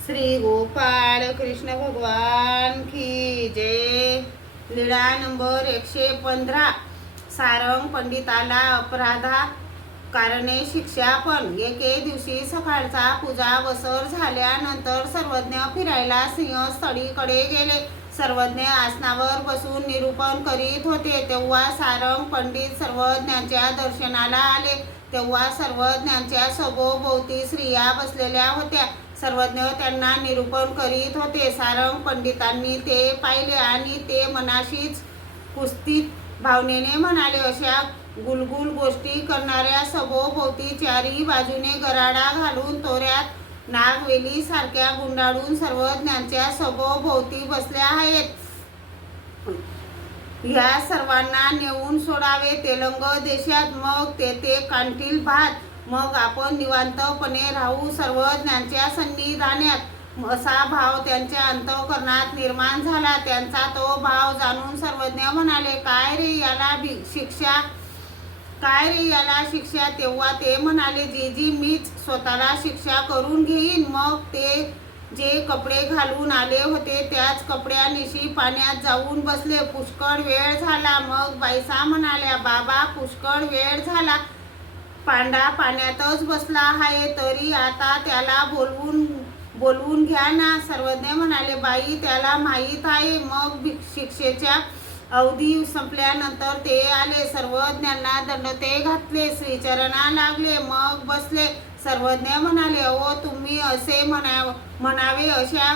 श्री गोपाळ कृष्ण भगवान की जय। लीळा नंबर 115। सारंग पंडिताला अपराधा कारणे शिक्षा पण। एके दिवशी सकाळचा पूजा वसर झाल्यानंतर सर्वज्ञ फिरायला सिंहस्थळीकडे गेले। सर्वज्ञ आसनावर बसून निरूपण करीत होते तेव्हा सारंग पंडित सर्वज्ञांच्या दर्शनाला आले। तेव्हा सर्वज्ञांच्या सभोवती स्त्रिया बसलेल्या होत्या। सर्वज्ञ त्यांना निरूपण करीत होते। सारंग पंडितांनी ते पाहिले आणि ते मनाशीच कुस्तीत भावनेने म्हणाले। अशा गुलगुल गोष्टी करणाऱ्या सभोवती चारी बाजूने गराडा घालून तोऱ्यात नागवेली सारख्या गुंडाळून सर्वज्ञांच्या सभोवती बसल्या आहेत। ह्या सर्वांना नेऊन सोडावे तेलंग देशात, मग तेथे काढतील भात, मग आपण निवांतपणे राहू सर्वज्ञांच्या सन्निधानात, असा भाव त्यांच्या अंतःकरणात निर्माण झाला। त्यांचा तो भाव जाणून सर्वज्ञ म्हणाले, काय रे याला शिक्षा, काय रे याला शिक्षा। तेव्हा ते म्हणाले, जीजी मीच स्वतःला शिक्षा करून घेईन। मग ते जे कपडे घालून आले होते त्याच कपड्यानिशी पाण्यात जाऊन बसले। पुष्कळ वेळ झाला मग बाईसा म्हणाल्या, बाबा पुष्कळ वेळ झाला, पांडा पाण्यातच बसला आहे, तरी आता त्याला बोलवून घ्या ना। सर्वज्ञ म्हणाले, बाई त्याला माहीत आहे। मग शिक्षेच्या अवधी संपल्यानंतर ते आले, सर्वज्ञांना दंडते घातले, श्रीचरणा लागले, मग बसले। सर्वज्ञ म्हणाले, अहो तुम्ही असे म्हणावे अशा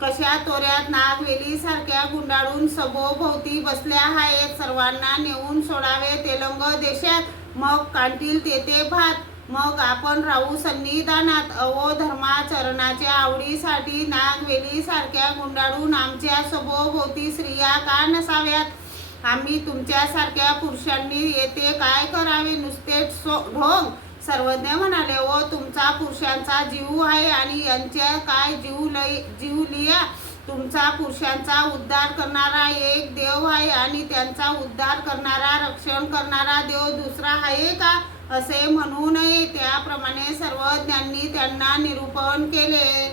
कशा तोऱ्यात नागवेली सारख्या गुंडाळून सभोवती बसल्या आहेत। सर्वांना नेऊन सोडावे तेलंग देशात, मग काढतील तेथे भात, मग आपण राहू सन्निधानात। अहो धर्माचरणाच्या आवडीसाठी नागवेली सारख्या गुंडाळून आमच्या सभोवती स्त्रिया का नसाव्यात? आम्ही तुमच्यासारख्या पुरुषांनी येथे काय करावे, नुसतेच ढोंग। सर्वज्ञ म्हणाले, ओ तुमचा पुरुषांचा जीव आहे आणि यांच्या काय जीव लिया। तुमचा पुरुषांचा उद्धार करणारा एक देव आहे आणि त्यांचा उद्धार करणारा रक्षण करणारा देव दुसरा आहे का, असे म्हणू नये। त्याप्रमाणे सर्वज्ञांनी त्यांना निरूपण केले।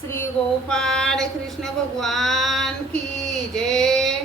श्री गोपाळ कृष्ण भगवान की जय।